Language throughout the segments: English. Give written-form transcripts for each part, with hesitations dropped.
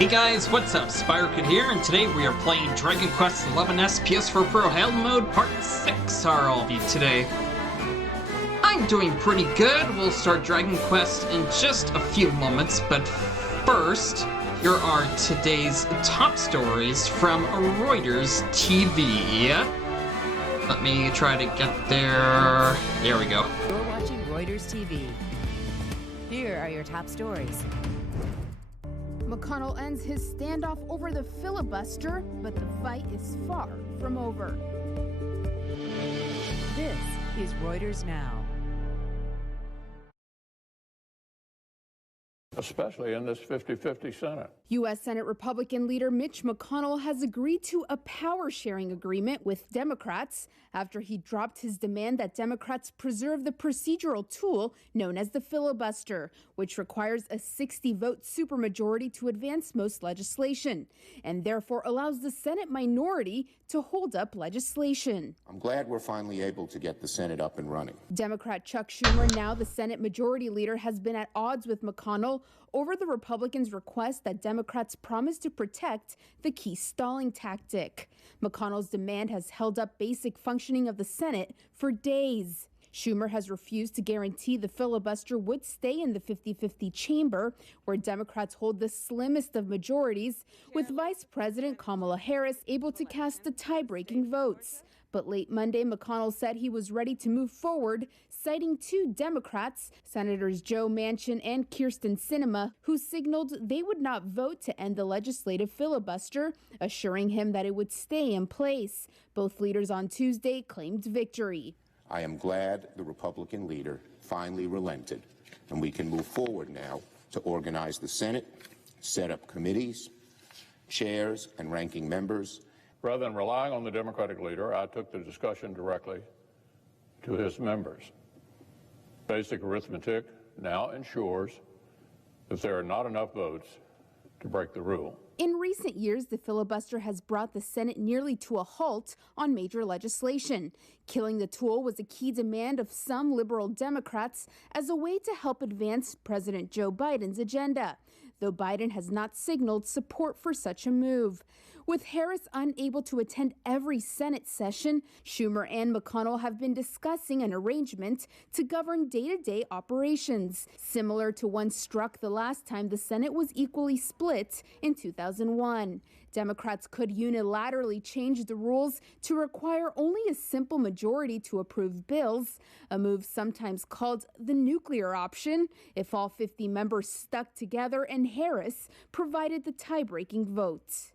Hey guys, what's up? SpiroKid here, and today we are playing Dragon Quest XI's PS4 Pro Hell Mode Part 6 RLB today. I'm doing pretty good. We'll start Dragon Quest in just a few moments, but first, here are today's top stories from Reuters TV. Let me try to get there. There we go. You're watching Reuters TV. Here are your top stories. McConnell ends his standoff over the filibuster, but the fight is far from over. This is Reuters Now. Especially in this 50-50 Senate. U.S. Senate Republican leader Mitch McConnell has agreed to a power-sharing agreement with Democrats after he dropped his demand that Democrats preserve the procedural tool known as the filibuster, which requires a 60-vote supermajority to advance most legislation, and therefore allows the Senate minority to hold up legislation. I'm glad we're finally able to get the Senate up and running. Democrat Chuck Schumer, now the Senate Majority Leader, has been at odds with McConnell over the Republicans' request that Democrats promise to protect the key stalling tactic. McConnell's demand has held up basic functioning of the Senate for days. Schumer has refused to guarantee the filibuster would stay in the 50-50 chamber, where Democrats hold the slimmest of majorities, with Vice President Kamala Harris able to cast the tie-breaking votes. But late Monday, McConnell said he was ready to move forward, citing two Democrats, Senators Joe Manchin and Kyrsten Sinema, who signaled they would not vote to end the legislative filibuster, assuring him that it would stay in place. Both leaders on Tuesday claimed victory. I am glad the Republican leader finally relented, and we can move forward now to organize the Senate, set up committees, chairs, and ranking members. Rather than relying on the Democratic leader, I took the discussion directly to his members. Basic arithmetic now ensures that there are not enough votes to break the rule. In recent years, the filibuster has brought the Senate nearly to a halt on major legislation. Killing the tool was a key demand of some liberal Democrats as a way to help advance President Joe Biden's agenda, though Biden has not signaled support for such a move. With Harris unable to attend every Senate session, Schumer and McConnell have been discussing an arrangement to govern day-to-day operations, similar to one struck the last time the Senate was equally split in 2001. Democrats could unilaterally change the rules to require only a simple majority to approve bills, a move sometimes called the nuclear option, if all 50 members stuck together and Harris provided the tie-breaking vote.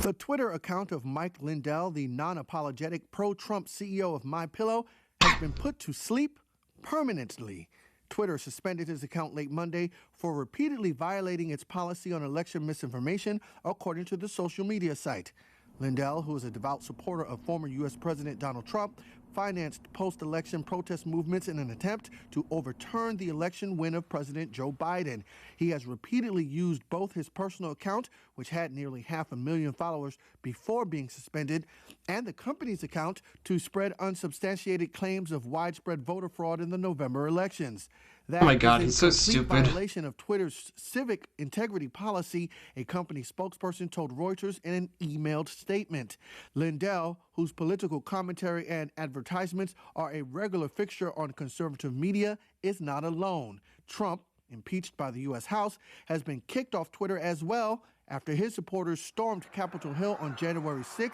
The Twitter account of Mike Lindell, the non-apologetic pro-Trump CEO of MyPillow, has been put to sleep permanently. Twitter suspended his account late Monday for repeatedly violating its policy on election misinformation, according to the social media site. Lindell, who is a devout supporter of former U.S. President Donald Trump, financed post-election protest movements in an attempt to overturn the election win of President Joe Biden. He has repeatedly used both his personal account, which had nearly 500,000 followers before being suspended, and the company's account to spread unsubstantiated claims of widespread voter fraud in the November elections. That oh my God, he's so is a complete stupid. violation of Twitter's civic integrity policy, a company spokesperson told Reuters in an emailed statement. Lindell, whose political commentary and advertisements are a regular fixture on conservative media, is not alone. Trump, impeached by the U.S. House, has been kicked off Twitter as well after his supporters stormed Capitol Hill on January 6th,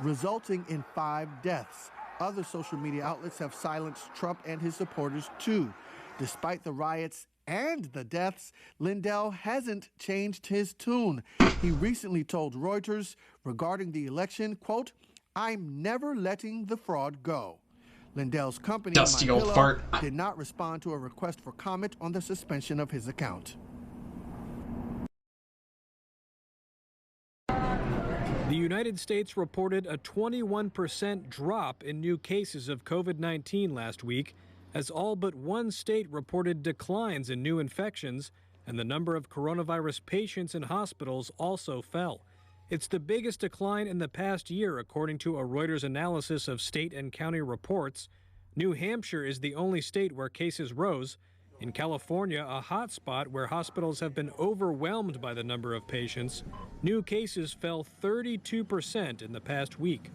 resulting in 5 deaths. Other social media outlets have silenced Trump and his supporters too. Despite the riots and the deaths, Lindell hasn't changed his tune. He recently told Reuters regarding the election, quote, "I'm never letting the fraud go." Lindell's company, Dusty old MyPillow, fart. did not respond to a request for comment on the suspension of his account. The United States reported a 21% drop in new cases of COVID-19 last week, as all but one state reported declines in new infections, and the number of coronavirus patients in hospitals also fell. It's the biggest decline in the past year, according to a Reuters analysis of state and county reports. New Hampshire is the only state where cases rose. In California, a hotspot where hospitals have been overwhelmed by the number of patients, new cases fell 32% in the past week.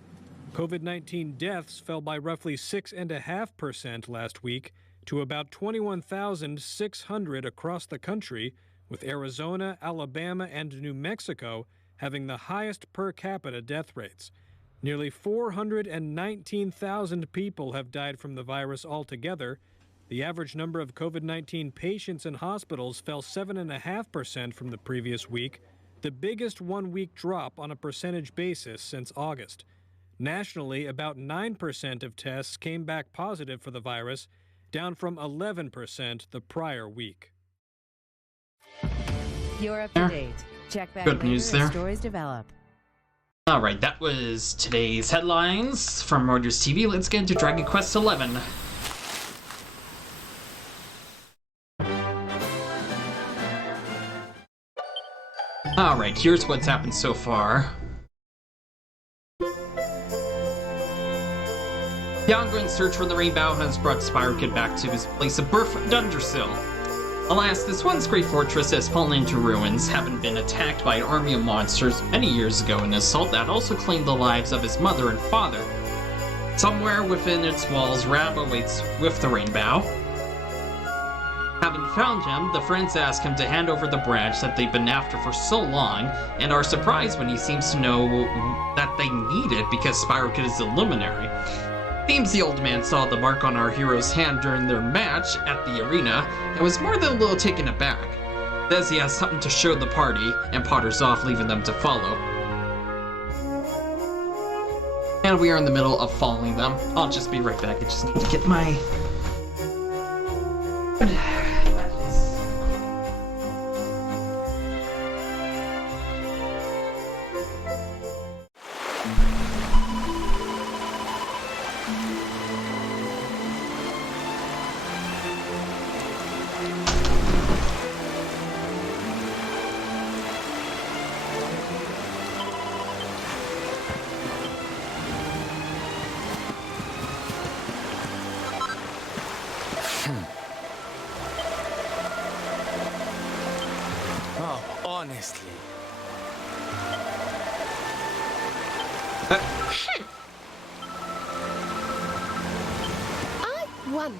COVID-19 deaths fell by roughly 6.5% last week to about 21,600 across the country, with Arizona, Alabama, and New Mexico having the highest per capita death rates. Nearly 419,000 people have died from the virus altogether. The average number of COVID-19 patients in hospitals fell 7.5% from the previous week, the biggest one-week drop on a percentage basis since August. Nationally, about 9% of tests came back positive for the virus, down from 11% the prior week. You're up to date. Check back Good later news as there. stories develop. Alright, that was today's headlines from Reuters TV. Let's get into Dragon Quest XI. Alright, here's what's happened so far. The ongoing search for the Rainbow has brought Spyro Kid back to his place of birth, Dundersill. Alas, this once great fortress has fallen into ruins, having been attacked by an army of monsters many years ago in an assault that also claimed the lives of his mother and father. Somewhere within its walls, Rab awaits with the Rainbow. Having found him, the friends ask him to hand over the branch that they've been after for so long, and are surprised when he seems to know that they need it because Spyro Kid is a luminary. Seems the old man saw the mark on our hero's hand during their match at the arena, and was more than a little taken aback. Says he has something to show the party, and potters off, leaving them to follow. And we are in the middle of following them. I'll just be right back. I just need to get my... Oh, honestly. I wonder.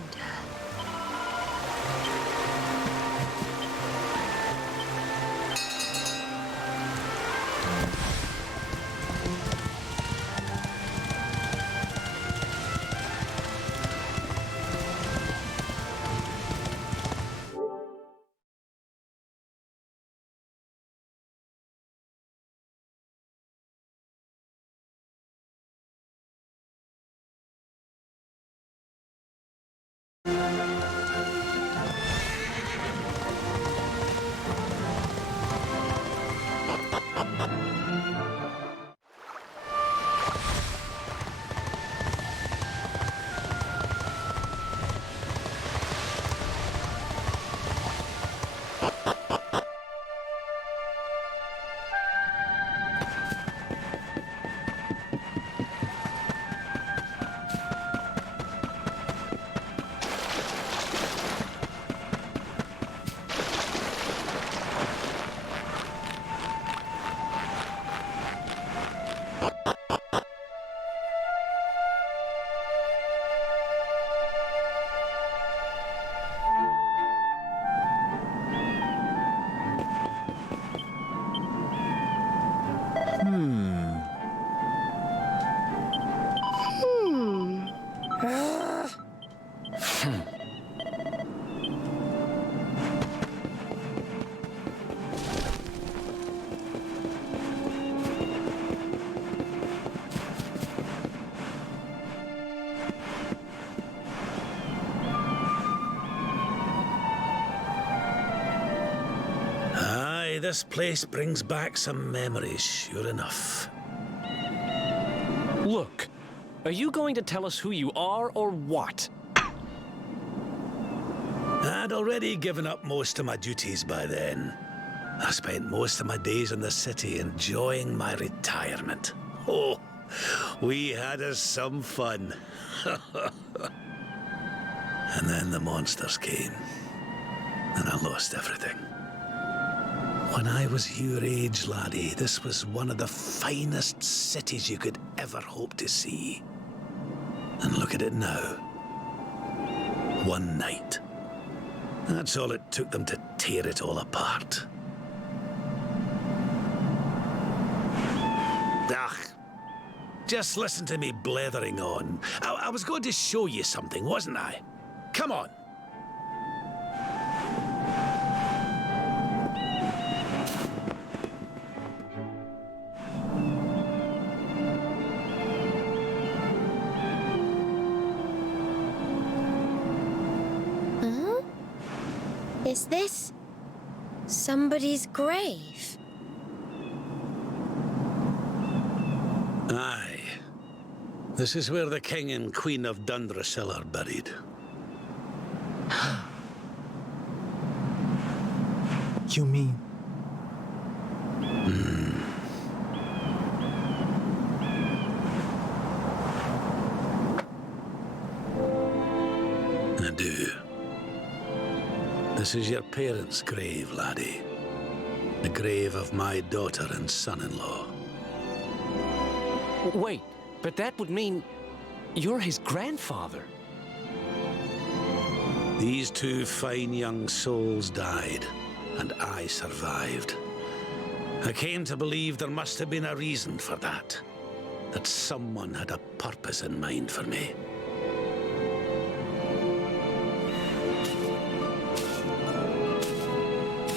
This place brings back some memories, sure enough. Look, are you going to tell us who you are or what? I'd already given up most of my duties by then. I spent most of my days in the city enjoying my retirement. Oh, we had us some fun. And then the monsters came. and I lost everything. When I was your age, laddie, this was one of the finest cities you could ever hope to see. And look at it now. One night. That's all it took them to tear it all apart. Ugh. Just listen to me blethering on. I was going to show you something, wasn't I? Come on. Huh? Is this somebody's grave? Aye. This is where the King and Queen of Dundrasil are buried. You mean? I do. This is your parents' grave, laddie. The grave of my daughter and son-in-law. Wait, but that would mean you're his grandfather. These two fine young souls died, and I survived. I came to believe there must have been a reason for that. That someone had a purpose in mind for me.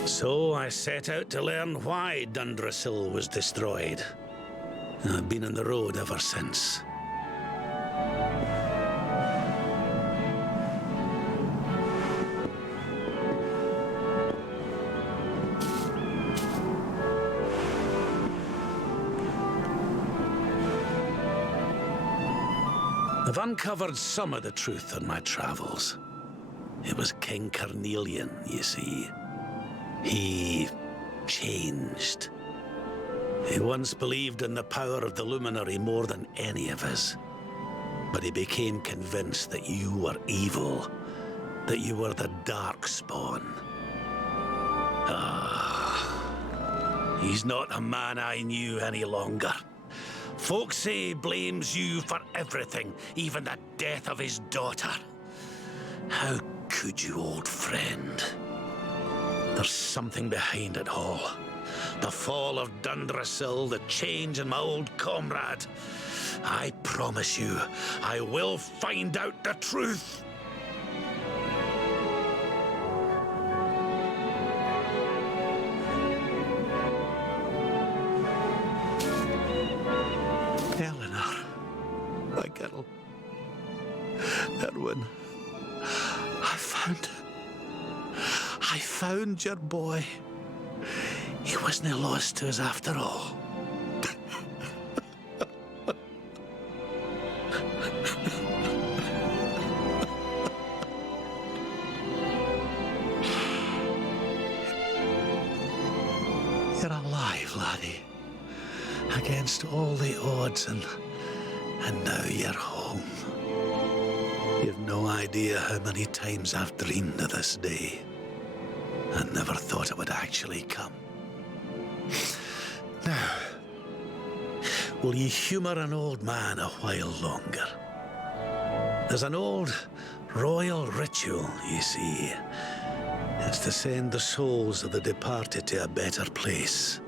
So I set out to learn why Dundrasil was destroyed. And I've been on the road ever since. I've uncovered some of the truth on my travels. It was King Carnelian, you see. He changed. He once believed in the power of the luminary more than any of us. But he became convinced that you were evil, that you were the Darkspawn. He's not a man I knew any longer. Folks say he blames you for everything, even the death of his daughter. How could you, old friend? There's something behind it all. The fall of Dundrasil, the change in my old comrade. I promise you, I will find out the truth. Eleanor, my girl. Erwin, I found your boy. He wasn't lost to us after all. You're alive, laddie. Against all the odds, and now you're home. You've no idea how many times I've dreamed of this day. I never thought it would actually come. Now, will you humour an old man a while longer? There's an old royal ritual, you see. It's to send the souls of the departed to a better place.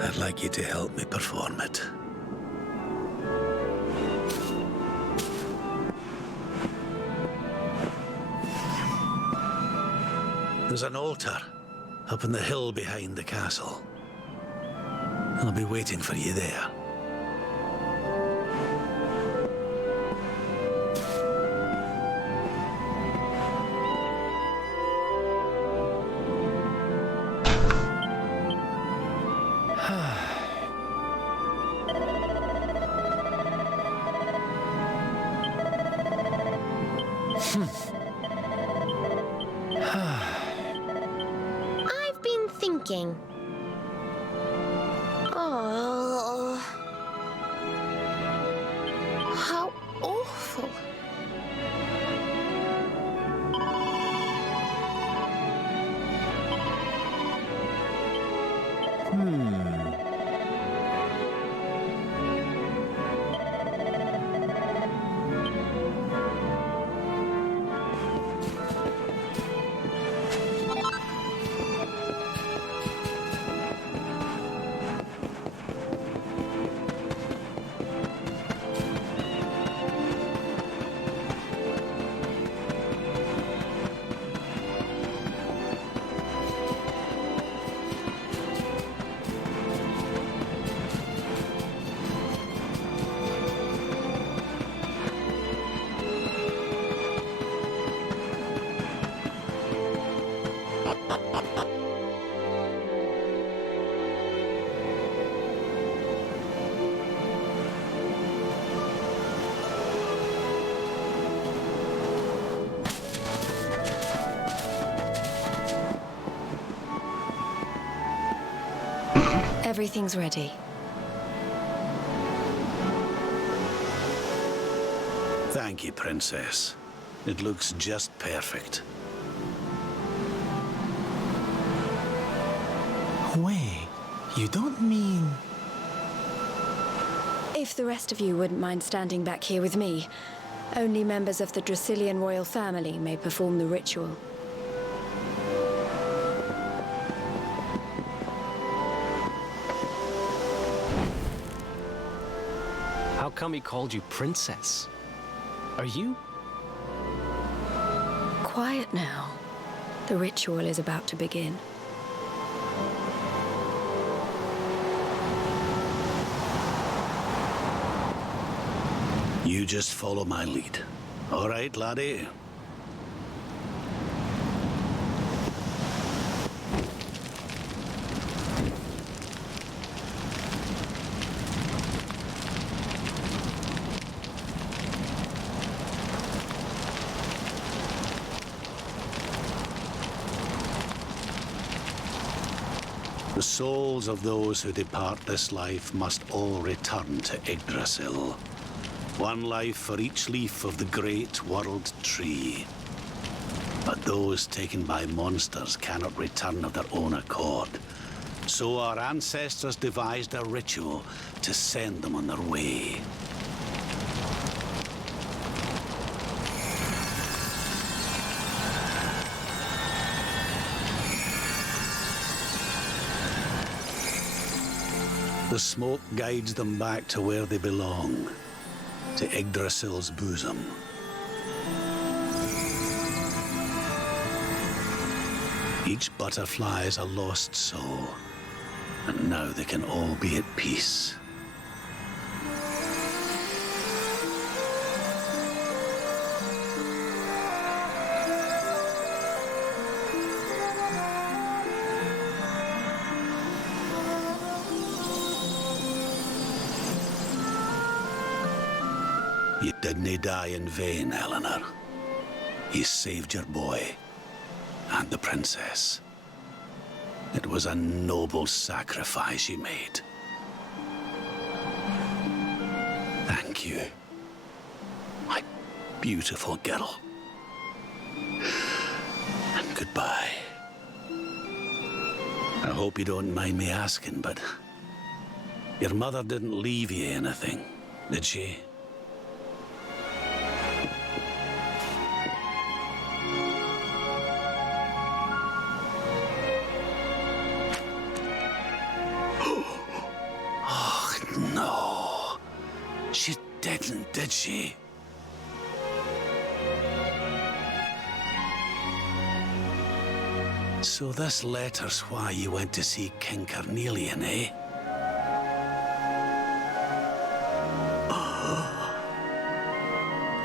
I'd like you to help me perform it. There's an altar up on the hill behind the castle. I'll be waiting for you there. I've been thinking. Oh. How awful. Everything's ready. Thank you, Princess. It looks just perfect. Wait, you don't mean... If the rest of you wouldn't mind standing back here with me, only members of the Dracilian royal family may perform the ritual. How come he called you Princess? Are you? Quiet now. The ritual is about to begin. You just follow my lead. All right, laddie? The souls of those who depart this life must all return to Yggdrasil. One life for each leaf of the great world tree. But those taken by monsters cannot return of their own accord. So our ancestors devised a ritual to send them on their way. The smoke guides them back to where they belong, to Yggdrasil's bosom. Each butterfly is a lost soul, and now they can all be at peace. You didn't die in vain, Eleanor. You saved your boy and the princess. It was a noble sacrifice you made. Thank you, my beautiful girl. And goodbye. I hope you don't mind me asking, but your mother didn't leave you anything, did she? No, she didn't, did she? So this letter's why you went to see King Carnelian, eh?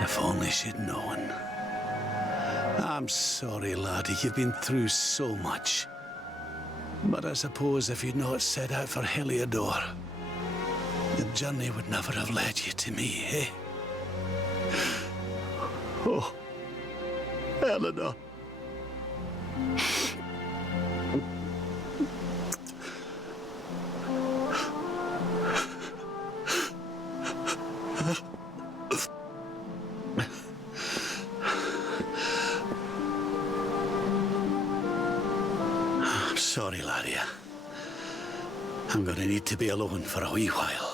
If only she'd known. I'm sorry, laddie, you've been through so much. But I suppose if you'd not set out for Heliodor, the journey would never have led you to me, eh? Oh, Eleanor. I'm sorry, laddie. I'm gonna need to be alone for a wee while.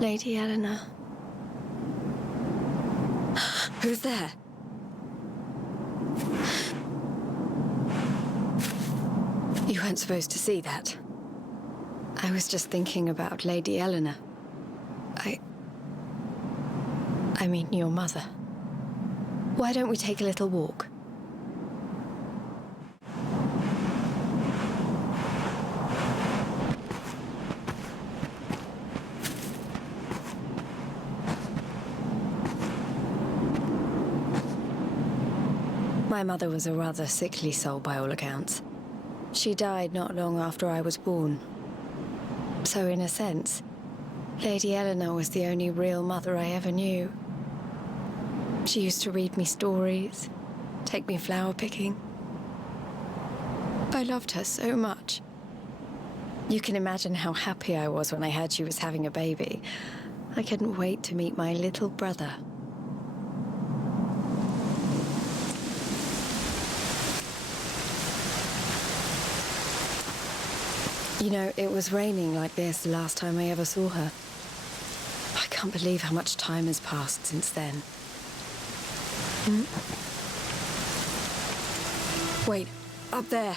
Lady Eleanor. Who's there? You weren't supposed to see that. I was just thinking about Lady Eleanor. I mean, your mother. Why don't we take a little walk? My mother was a rather sickly soul by all accounts. She died not long after I was born. So in a sense, Lady Eleanor was the only real mother I ever knew. She used to read me stories, take me flower picking. I loved her so much. You can imagine how happy I was when I heard she was having a baby. I couldn't wait to meet my little brother. You know, it was raining like this the last time I ever saw her. I can't believe how much time has passed since then. Wait, up there.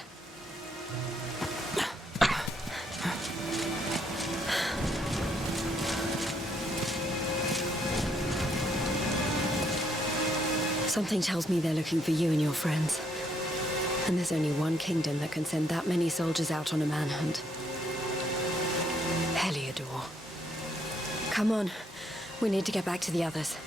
Something tells me they're looking for you and your friends. And there's only one kingdom that can send that many soldiers out on a manhunt. Heliodor. Come on. We need to get back to the others.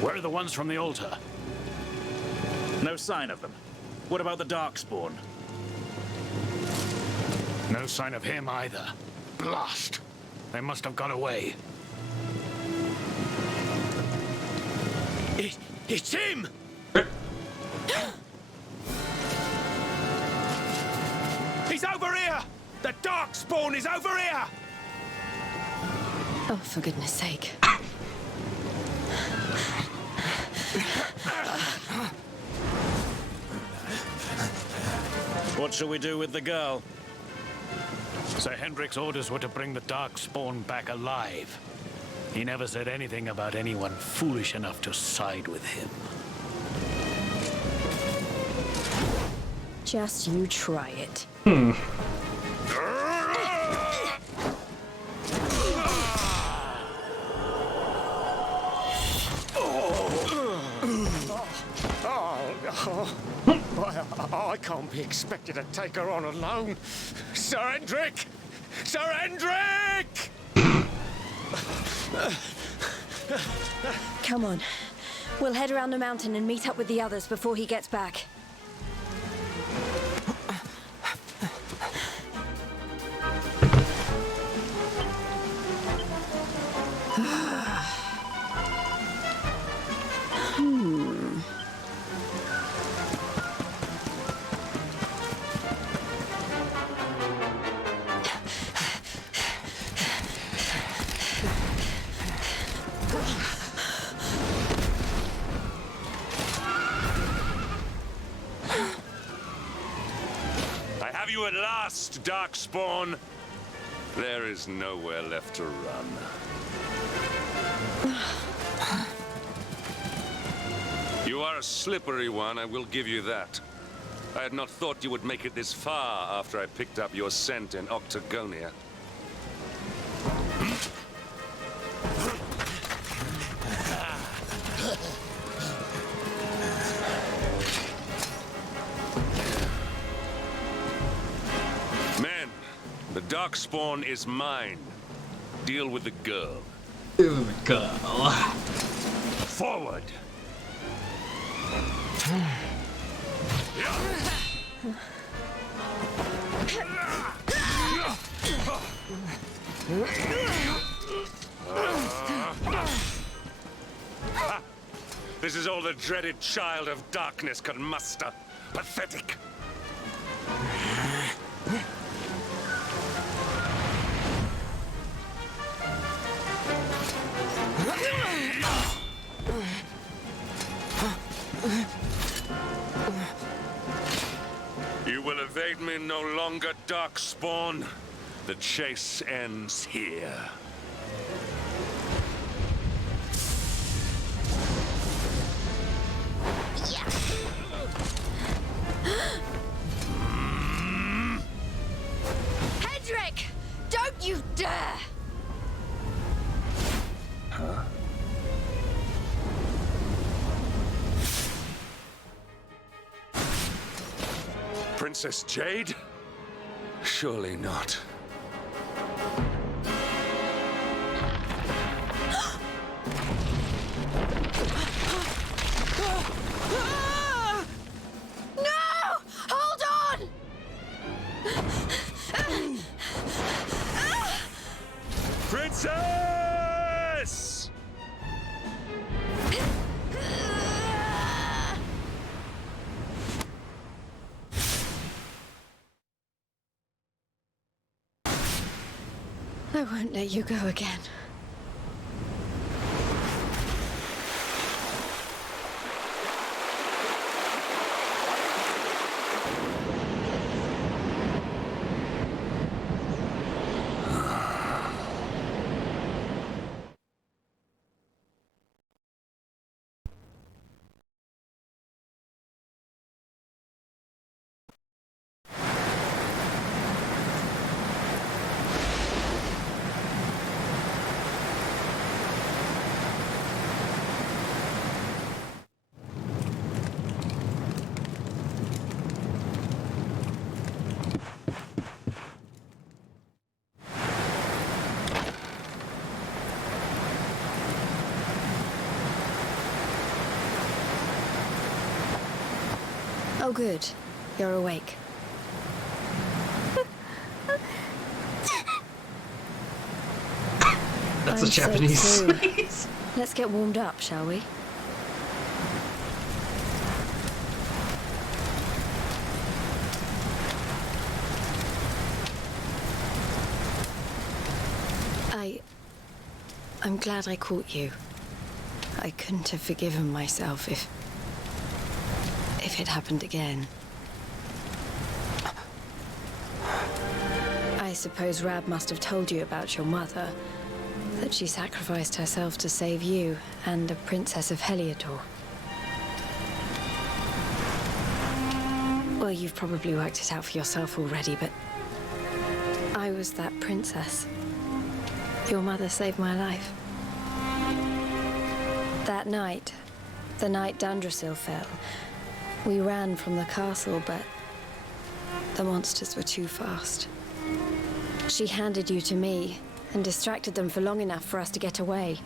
Where are the ones from the altar? No sign of them. What about the Darkspawn? No sign of him either. Blast! They must have gone away. It's him! He's over here! The Darkspawn is over here! Oh, for goodness sake. What shall we do with the girl? Sir Hendrik's orders were to bring the Darkspawn back alive. He never said anything about anyone foolish enough to side with him. Just you try it. I can't be expected to take her on alone. Sir Hendrik! Sir Hendrik! Come on. We'll head around the mountain and meet up with the others before he gets back. you at last, Darkspawn. There is nowhere left to run. You are a slippery one, I will give you that. I had not thought you would make it this far after I picked up your scent in Octagonia. Men, the Darkspawn is mine. Deal with the girl. Deal with the girl. Forward! This is all the dreaded child of darkness could muster. Pathetic. You will evade me no longer, Darkspawn. The chase ends here. Hedrick! Don't you dare! Huh? Princess Jade? Surely not. No! Hold on! Princess! I won't let you go again. Oh, good. You're awake. That's I'm a Japanese so phrase. Let's get warmed up, shall we? I'm glad I caught you. I couldn't have forgiven myself if it happened again. I suppose Rab must have told you about your mother, that she sacrificed herself to save you and a princess of Heliodor. Well, you've probably worked it out for yourself already, but I was that princess. Your mother saved my life. That night, the night Dundrasil fell, we ran from the castle, but the monsters were too fast. She handed you to me and distracted them for long enough for us to get away.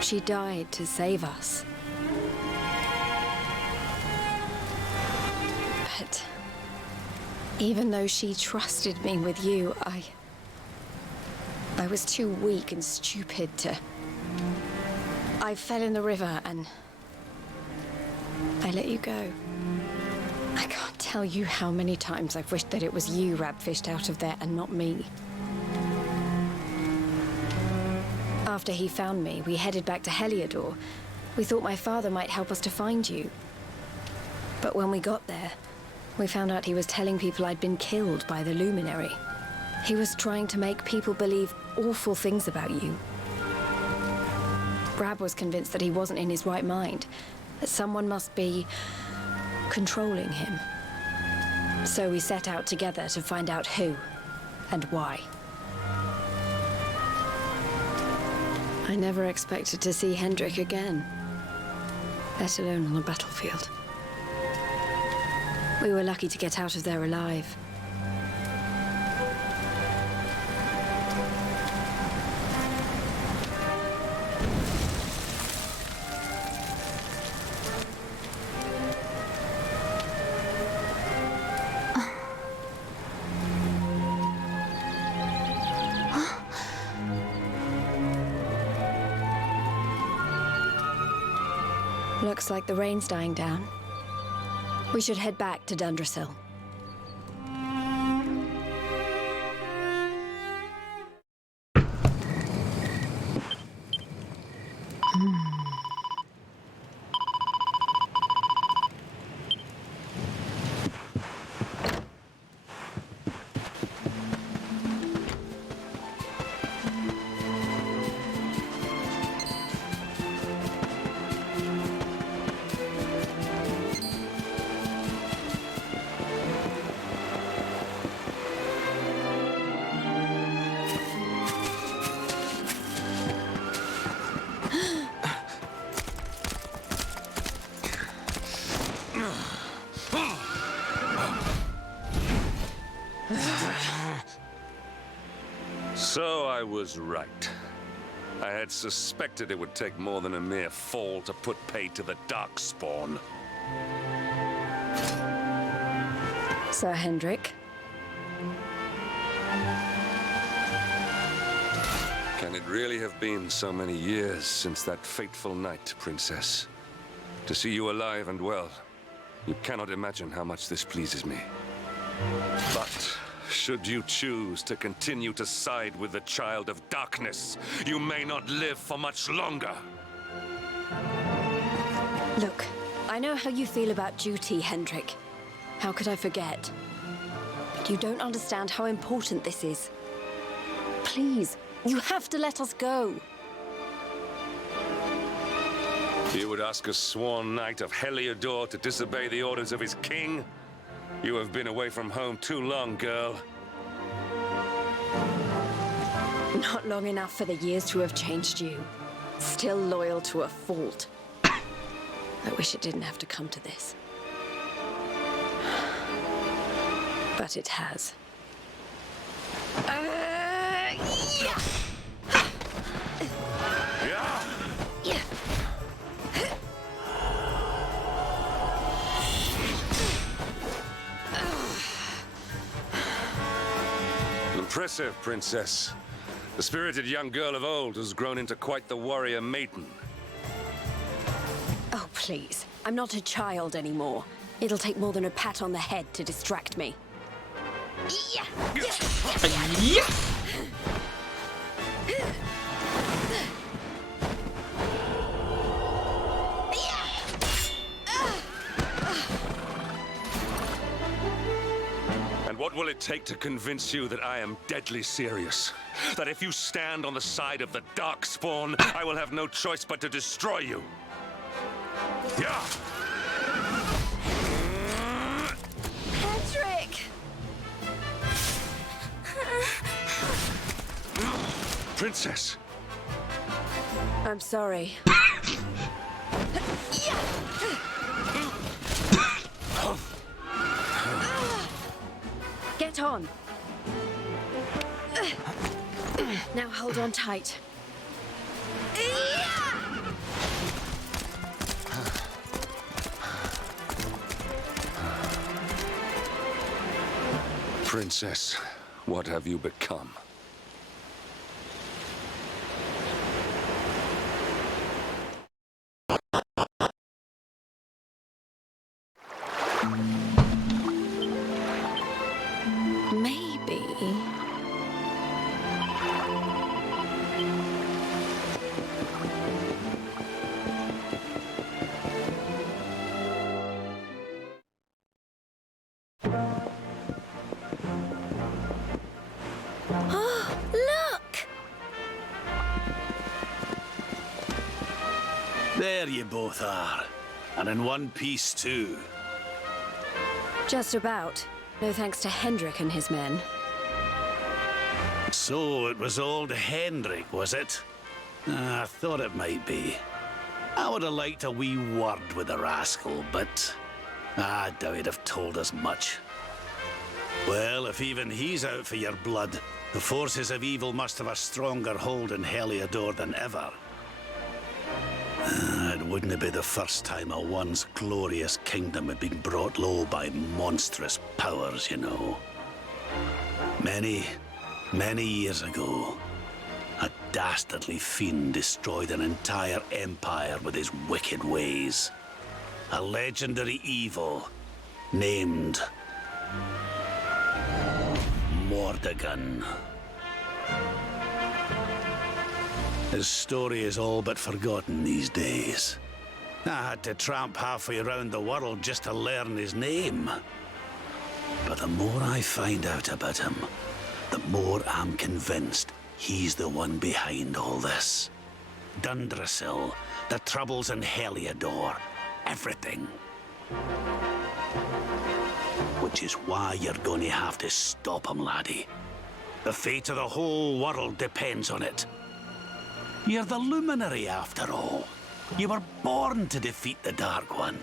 She died to save us. But even though she trusted me with you, I was too weak and stupid to... I fell in the river and I let you go. I can't tell you how many times I've wished that it was you Rab fished out of there and not me. After he found me, we headed back to Heliodor. We thought my father might help us to find you. But when we got there, We found out he was telling people I'd been killed by the Luminary. He was trying to make people believe awful things about you. Brab was convinced that he wasn't in his right mind, that someone must be controlling him. So we set out together to find out who and why. I never expected to see Hendrik again, let alone on a battlefield. We were lucky to get out of there alive. Looks like the rain's dying down. We should head back to Dundrasil. So I was right. I had suspected it would take more than a mere fall to put paid to the Darkspawn. Sir Hendrik? Can it really have been so many years since that fateful night, Princess? To see you alive and well, you cannot imagine how much this pleases me. But should you choose to continue to side with the Child of Darkness, you may not live for much longer. Look, I know how you feel about duty, Hendrik. How could I forget? But you don't understand how important this is. Please, you have to let us go. You would ask a sworn knight of Heliodor to disobey the orders of his king? You have been away from home too long, girl. Not long enough for the years to have changed you. Still loyal to a fault. I wish it didn't have to come to this. But it has. Impressive, Princess. The spirited young girl of old has grown into quite the warrior maiden. Oh, please. I'm not a child anymore. It'll take more than a pat on the head to distract me. And what will it take to convince you that I am deadly serious? That if you stand on the side of the Darkspawn, I will have no choice but to destroy you? Yeah! Hendrik! Princess! I'm sorry. Get on. Now hold on tight. Princess, what have you become? Oh, look! There you both are. And in one piece, too. Just about. No thanks to Hendrik and his men. So it was old Hendrik, was it? I thought it might be. I would have liked a wee word with the rascal, but I doubt he'd have told us much. Well, if even he's out for your blood, the forces of evil must have a stronger hold in Heliodor than ever. It wouldn't be the first time a once glorious kingdom had been brought low by monstrous powers, you know. Many years ago, a dastardly fiend destroyed an entire empire with his wicked ways. A legendary evil named Mordegon. His story is all but forgotten these days. I had to tramp halfway around the world just to learn his name. But the more I find out about him, the more I'm convinced he's the one behind all this. Dundrasil, the troubles in Heliodor, everything. Which is why you're going to have to stop him, laddie. The fate of the whole world depends on it. You're the luminary, after all. You were born to defeat the Dark One.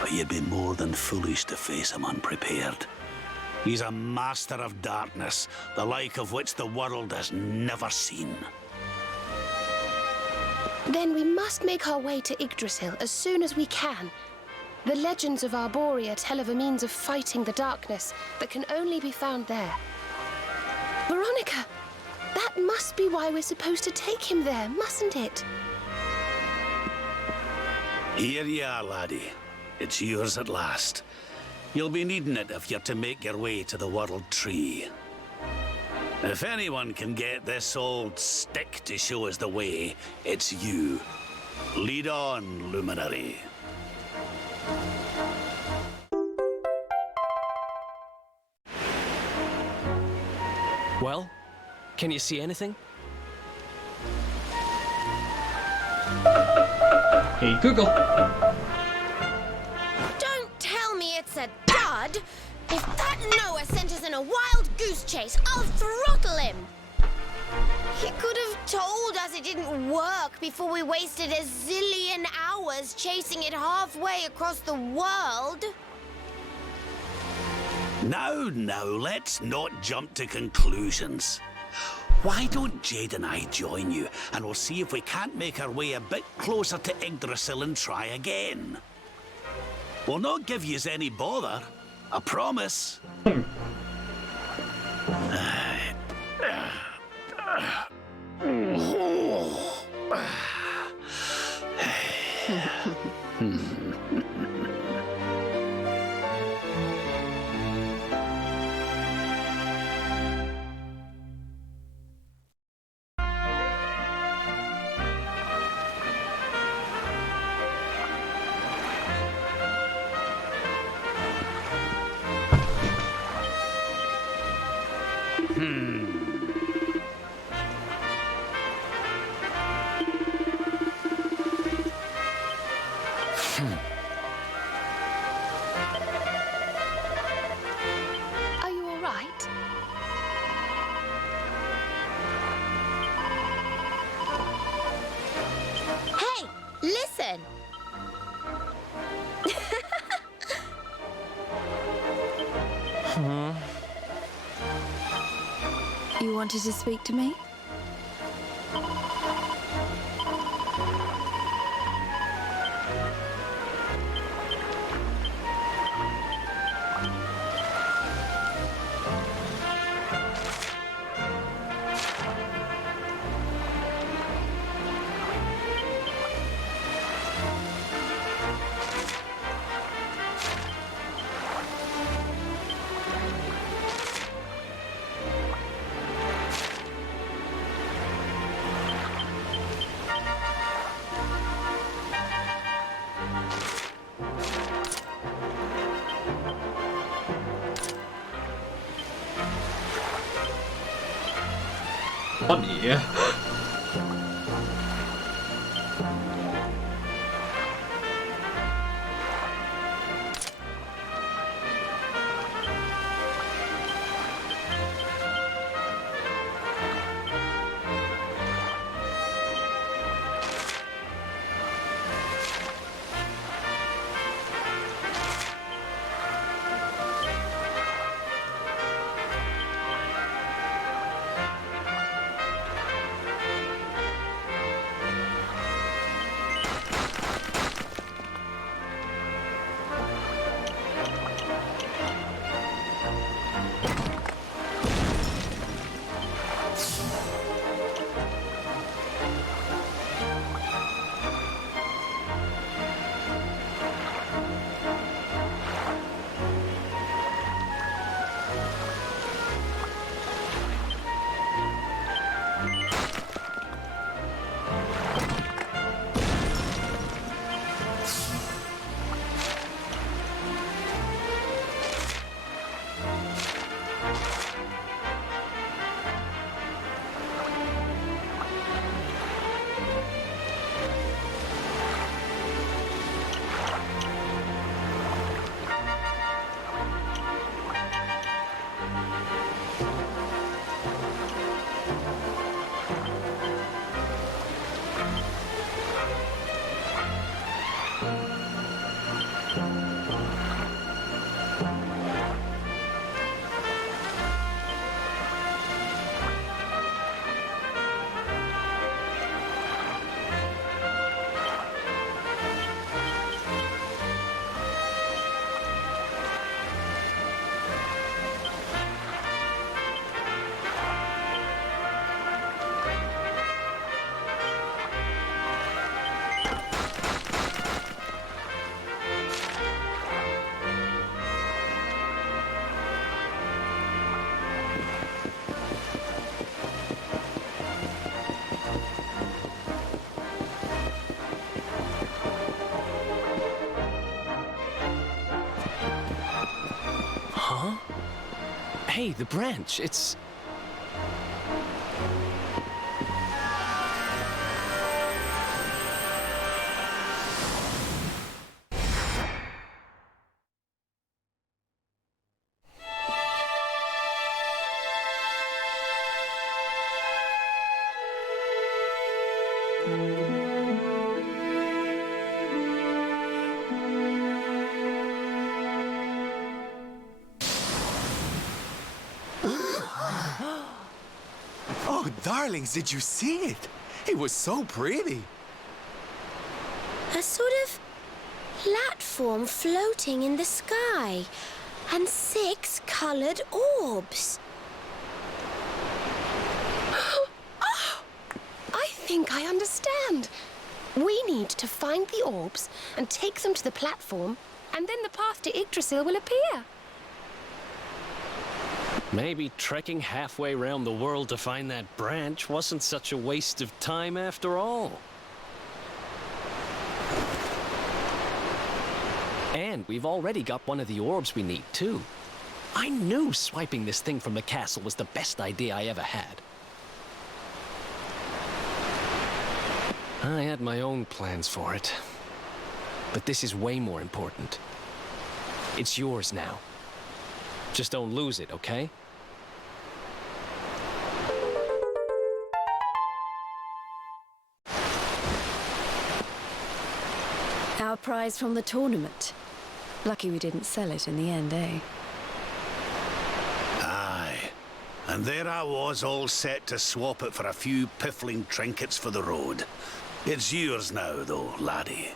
But you'd be more than foolish to face him unprepared. He's a master of darkness, the like of which the world has never seen. Then we must make our way to Yggdrasil as soon as we can. The legends of Arborea tell of a means of fighting the darkness that can only be found there. Veronica! That must be why we're supposed to take him there, mustn't it? Here you are, laddie. It's yours at last. You'll be needing it if you're to make your way to the World Tree. If anyone can get this old stick to show us the way, it's you. Lead on, Luminary. Well, can you see anything? Hey, Google. Don't tell me it's a dud! If that Noah sent us in a wild goose chase, I'll throttle him! He could have told us it didn't work before we wasted a zillion hours chasing it halfway across the world. Now, let's not jump to conclusions. Why don't Jade and I join you, and we'll see if we can't make our way a bit closer to Yggdrasil and try again. We'll not give yous any bother, I promise. Are you all right? Hey, listen! You wanted to speak to me? funny. Hey, the branch, it's... Oh, darlings, did you see it? It was so pretty. A sort of platform floating in the sky, and 6 colored orbs. Oh, I think I understand. We need to find the orbs and take them to the platform, and then the path to Yggdrasil will appear. Maybe trekking halfway around the world to find that branch wasn't such a waste of time after all. And we've already got one of the orbs we need, too. I knew swiping this thing from the castle was the best idea I ever had. I had my own plans for it. But this is way more important. It's yours now. Just don't lose it, okay? Our prize from the tournament. Lucky we didn't sell it in the end, eh? Aye. And there I was, all set to swap it for a few piffling trinkets for the road. It's yours now, though, laddie.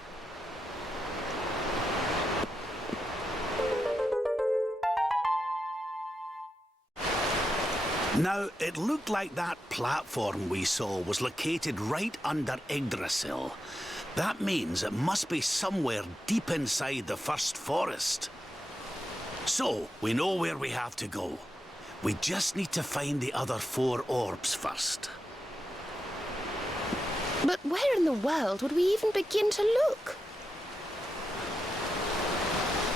Now, it looked like that platform we saw was located right under Yggdrasil. That means it must be somewhere deep inside the first forest. So, we know where we have to go. We just need to find the other 4 orbs first. But where in the world would we even begin to look?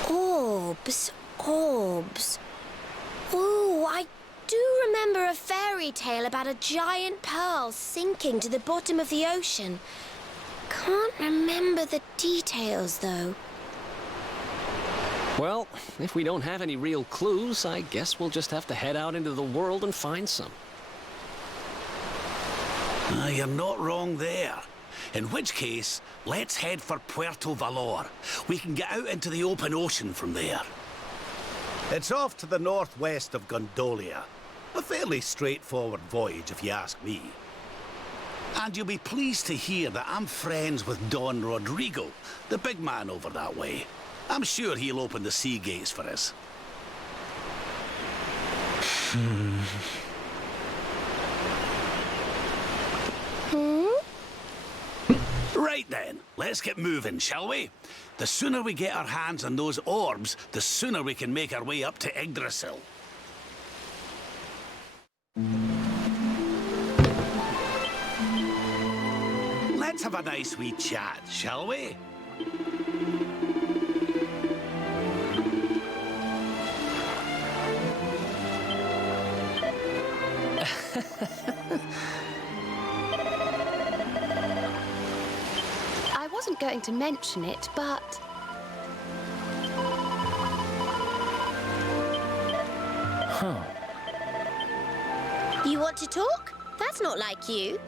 Orbs, orbs. Oh, I do remember a fairy tale about a giant pearl sinking to the bottom of the ocean. Can't remember the details, though. Well, if we don't have any real clues, I guess we'll just have to head out into the world and find some. You're not wrong there. In which case, let's head for Puerto Valor. We can get out into the open ocean from there. It's off to the northwest of Gondolia. A fairly straightforward voyage, if you ask me. And you'll be pleased to hear that I'm friends with Don Rodrigo, the big man over that way. I'm sure he'll open the sea gates for us. Right then, let's get moving, shall we? The sooner we get our hands on those orbs, the sooner we can make our way up to Yggdrasil. Let's have a nice wee chat, shall we? I wasn't going to mention it, but... Huh. You want to talk? That's not like you.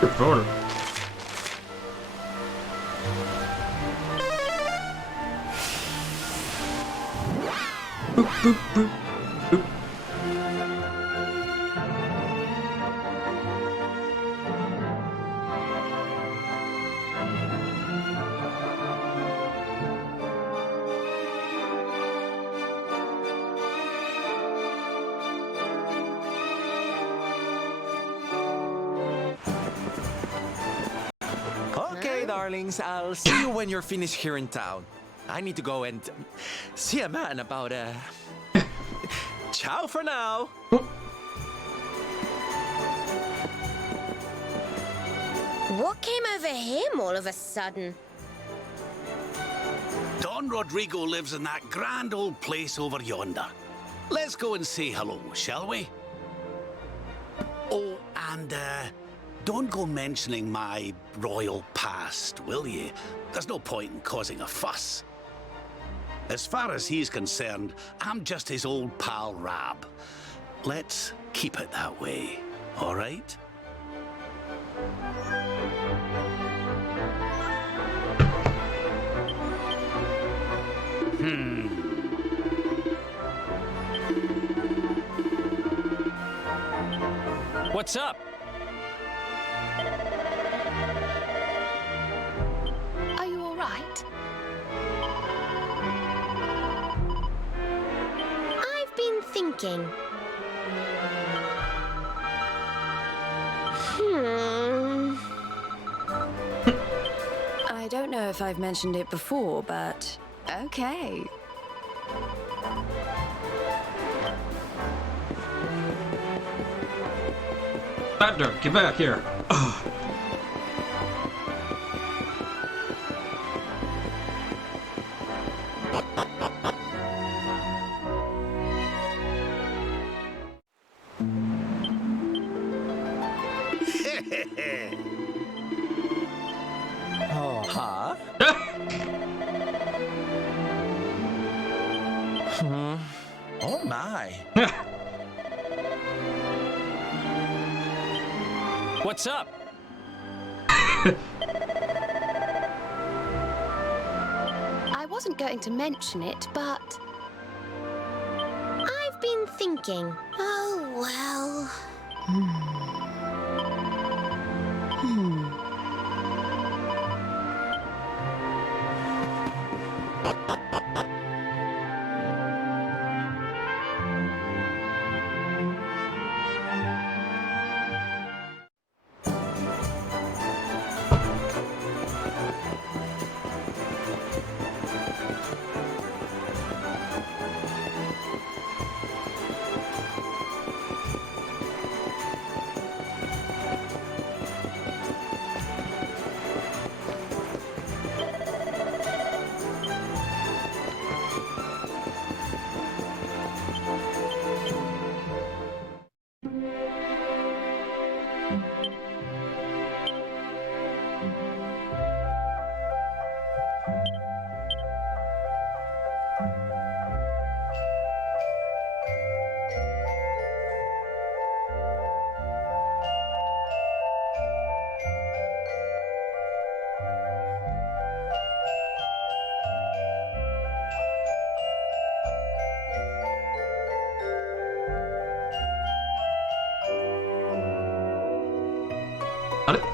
Good photo. Boop, boop, boop, boop. Okay, darlings, I'll see you when you're finished here in town. I need to go and see a man about ciao for now. What came over him all of a sudden? Don Rodrigo lives in that grand old place over yonder. Let's go and say hello, shall we? Oh, and don't go mentioning my royal past, will ye? There's no point in causing a fuss. As far as he's concerned, I'm just his old pal Rab. Let's keep it that way, all right? What's up? Are you all right? I've been thinking. I don't know if I've mentioned it before, but okay. Thunder, get back here. Ugh. Oh, huh? Oh my. What's up? I wasn't going to mention it, but... I've been thinking. Oh, well. Got it.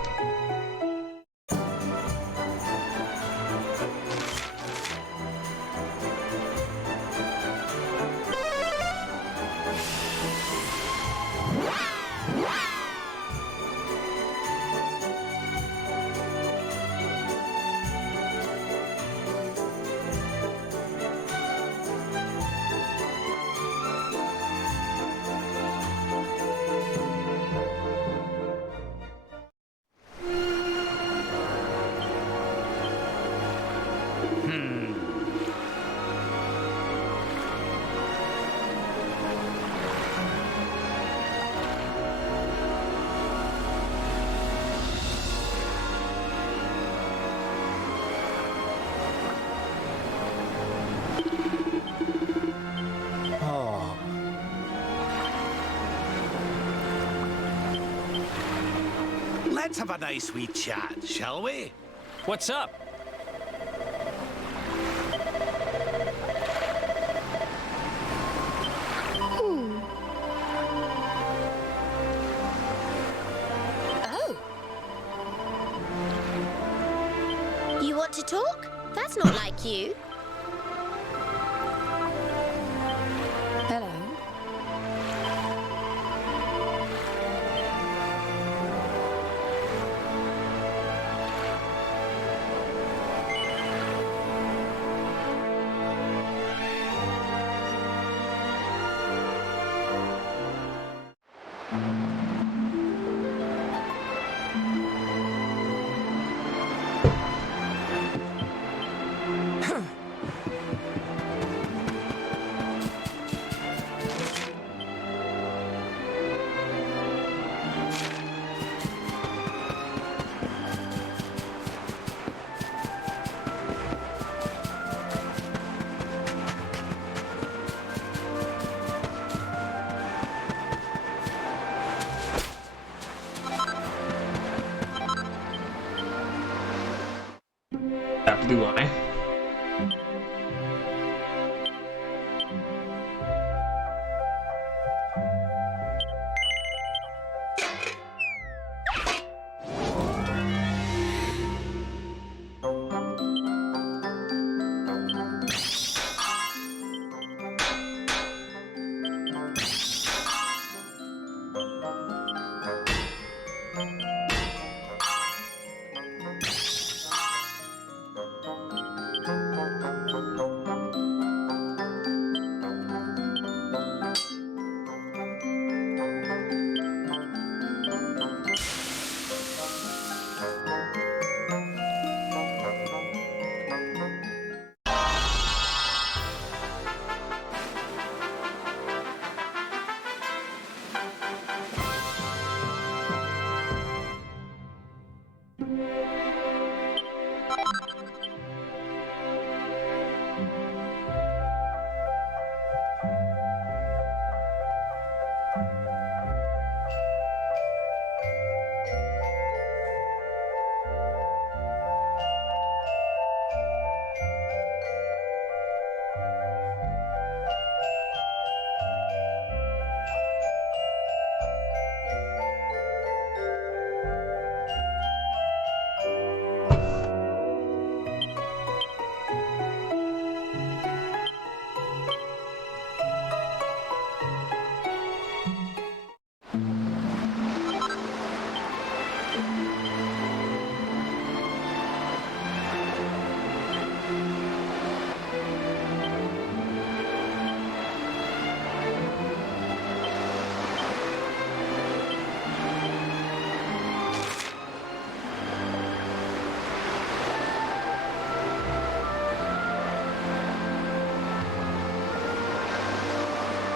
Let's have a nice wee chat, shall we? What's up? Oh. You want to talk? That's not like you. Hello. That blue eye.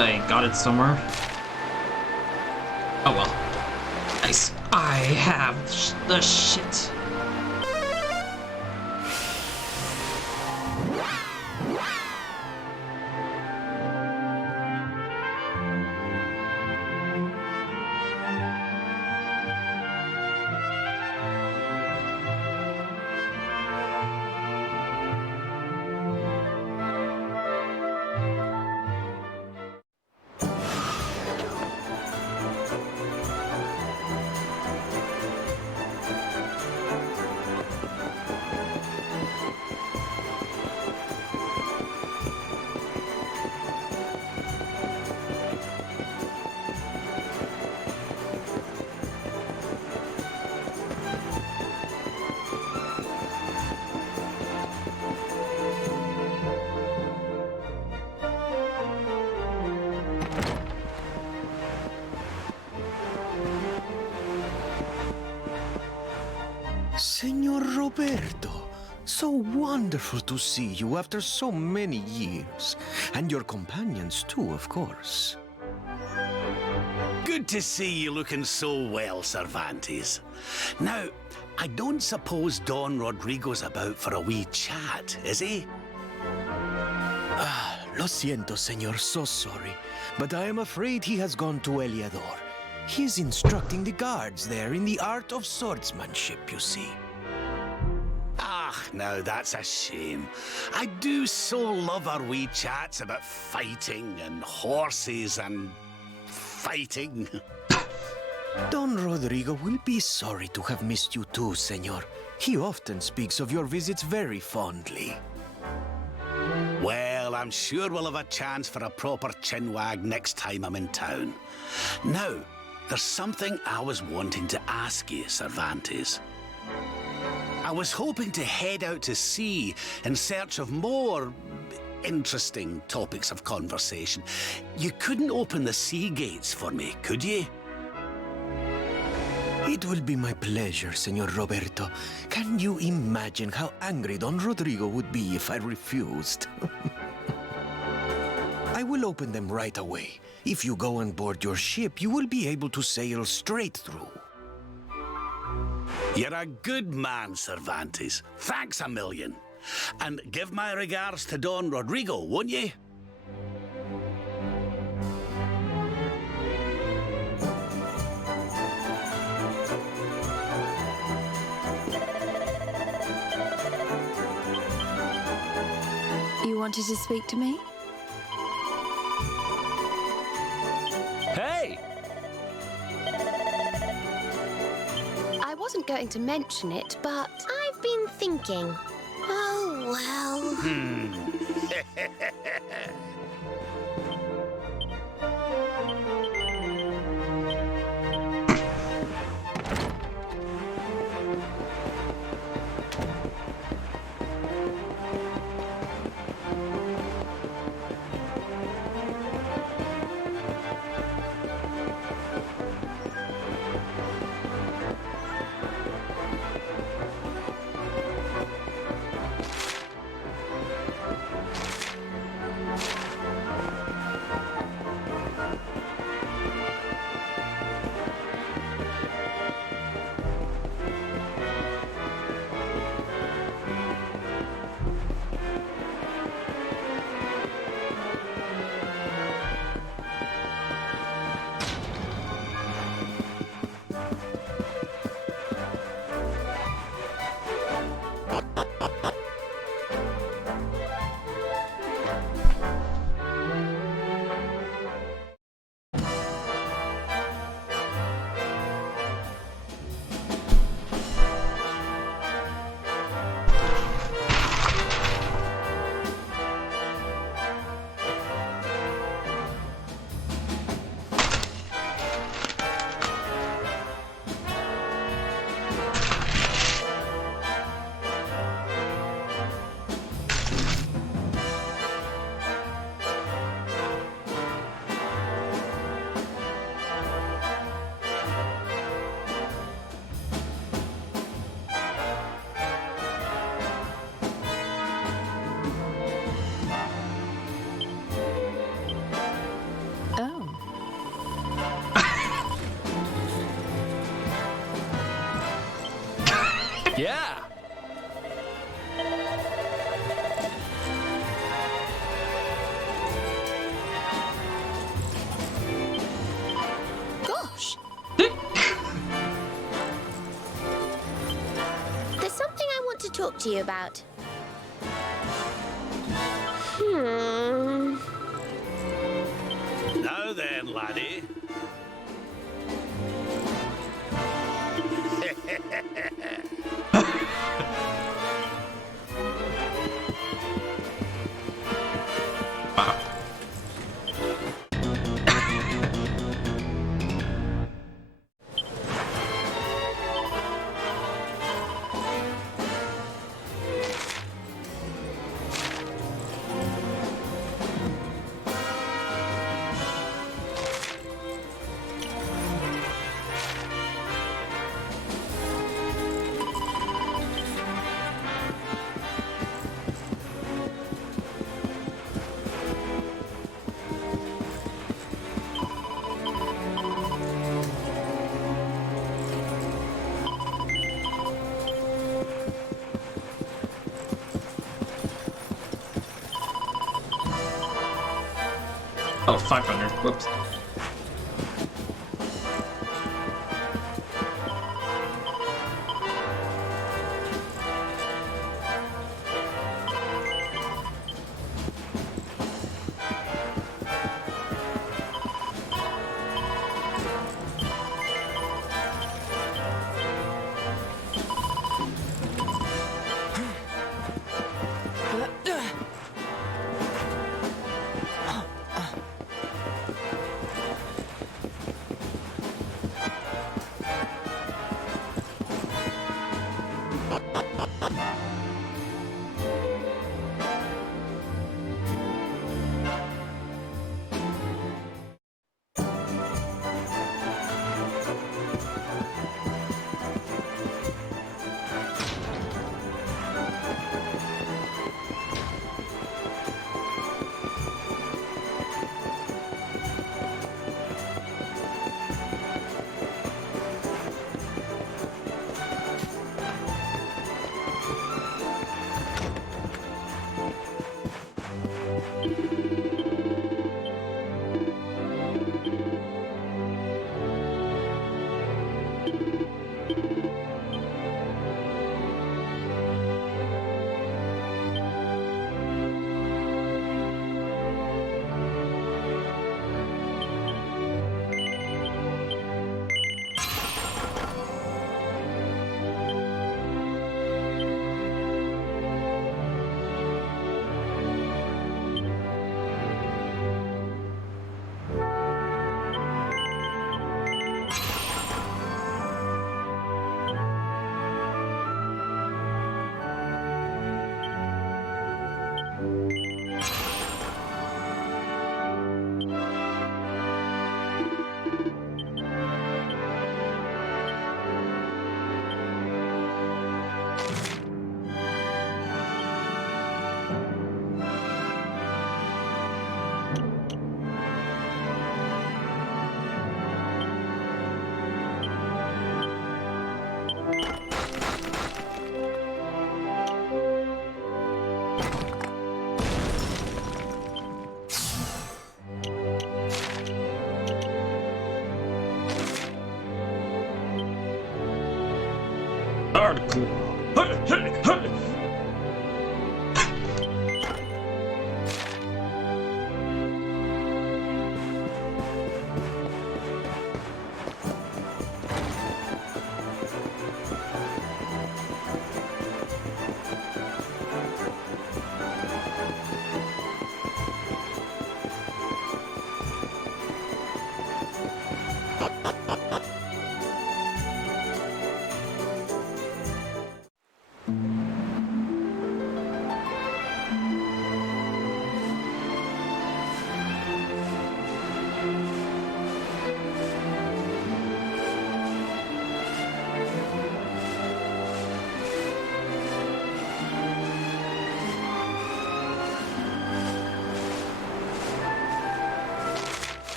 I got it somewhere. Oh well. Nice. I have the shit. Senor Roberto, so wonderful to see you after so many years. And your companions too, of course. Good to see you looking so well, Cervantes. Now, I don't suppose Don Rodrigo's about for a wee chat, is he? Ah, lo siento, senor, so sorry. But I am afraid he has gone to Eliador. He is instructing the guards there in the art of swordsmanship, you see. Ah, now that's a shame. I do so love our wee chats about fighting and horses and fighting. Don Rodrigo will be sorry to have missed you too, senor. He often speaks of your visits very fondly. Well, I'm sure we'll have a chance for a proper chinwag next time I'm in town. Now, there's something I was wanting to ask you, Cervantes. I was hoping to head out to sea in search of more interesting topics of conversation. You couldn't open the sea gates for me, could you? It will be my pleasure, Senor Roberto. Can you imagine how angry Don Rodrigo would be if I refused? I will open them right away. If you go on board your ship, you will be able to sail straight through. You're a good man, Cervantes. Thanks a million. And give my regards to Don Rodrigo, won't you? You wanted to speak to me? Hey! I wasn't going to mention it, but I've been thinking. Oh, well. Yeah! Gosh. There's something I want to talk to you about. Now then, laddie. Oh, 500. Whoops.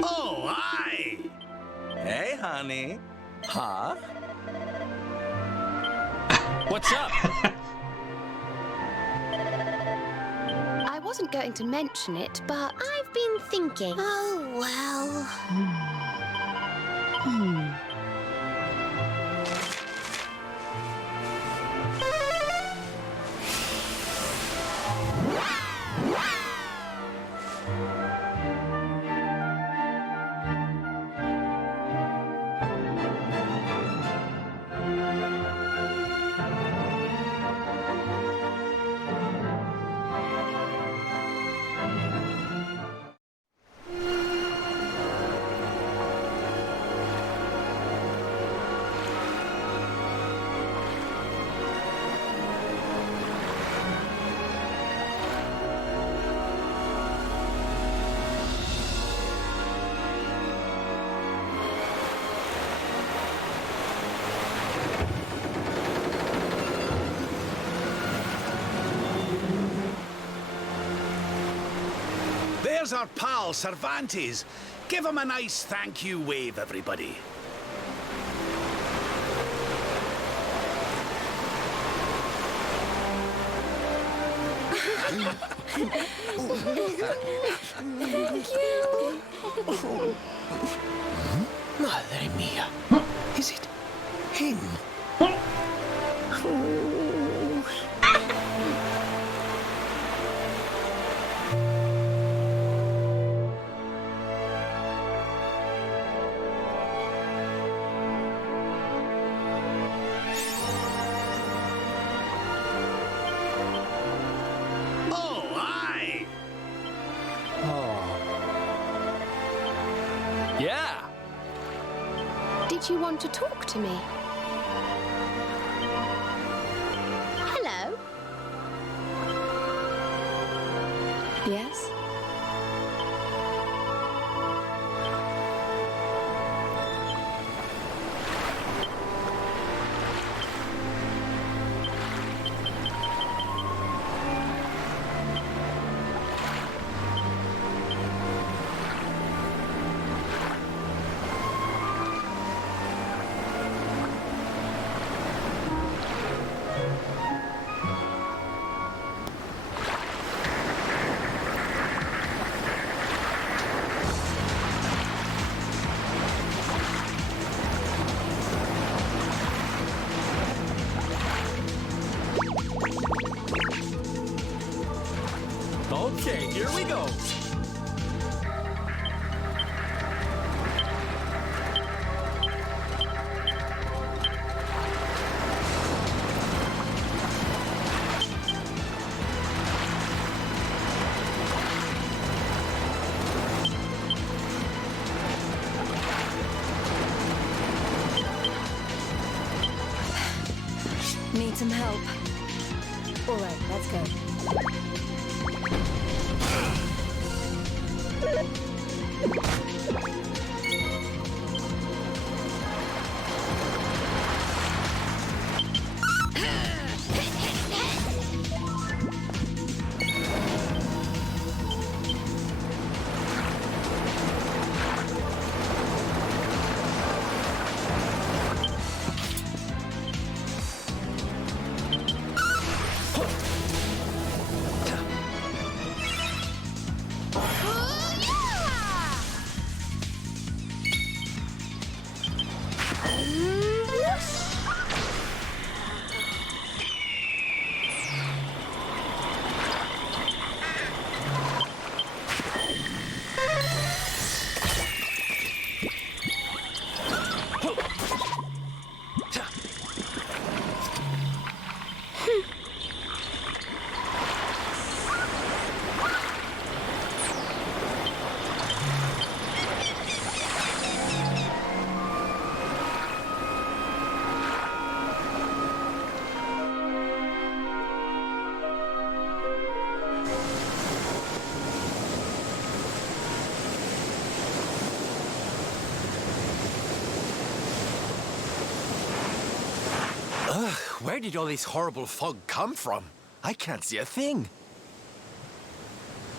Oh, hi! Hey, honey. Huh? What's up? I wasn't going to mention it, but I've been thinking. Oh, well. There's our pal, Cervantes. Give him a nice thank you wave, everybody. Thank you. Madre mia. Is it him? Oh, aye! Yeah. Did you want to talk to me? Hello? Yes? Okay, here we go. Need some help. All right, let's go. Ugh, where did all this horrible fog come from? I can't see a thing.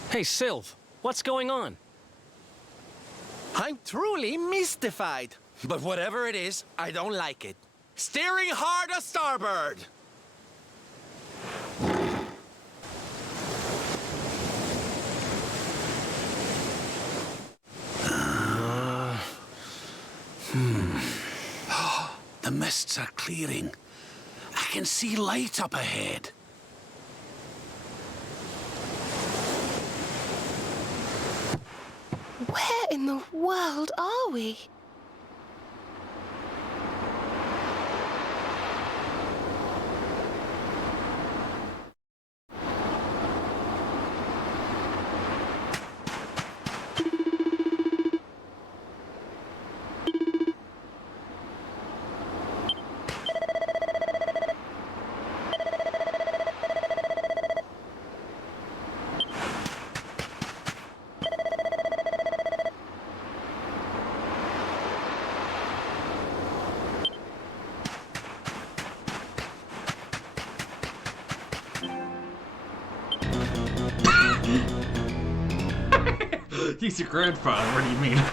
Hey, Sylv, what's going on? I'm truly mystified. But whatever it is, I don't like it. Steering hard a starboard! The mists are clearing. I can see light up ahead. Where in the world are we? He's your grandfather, what do you mean?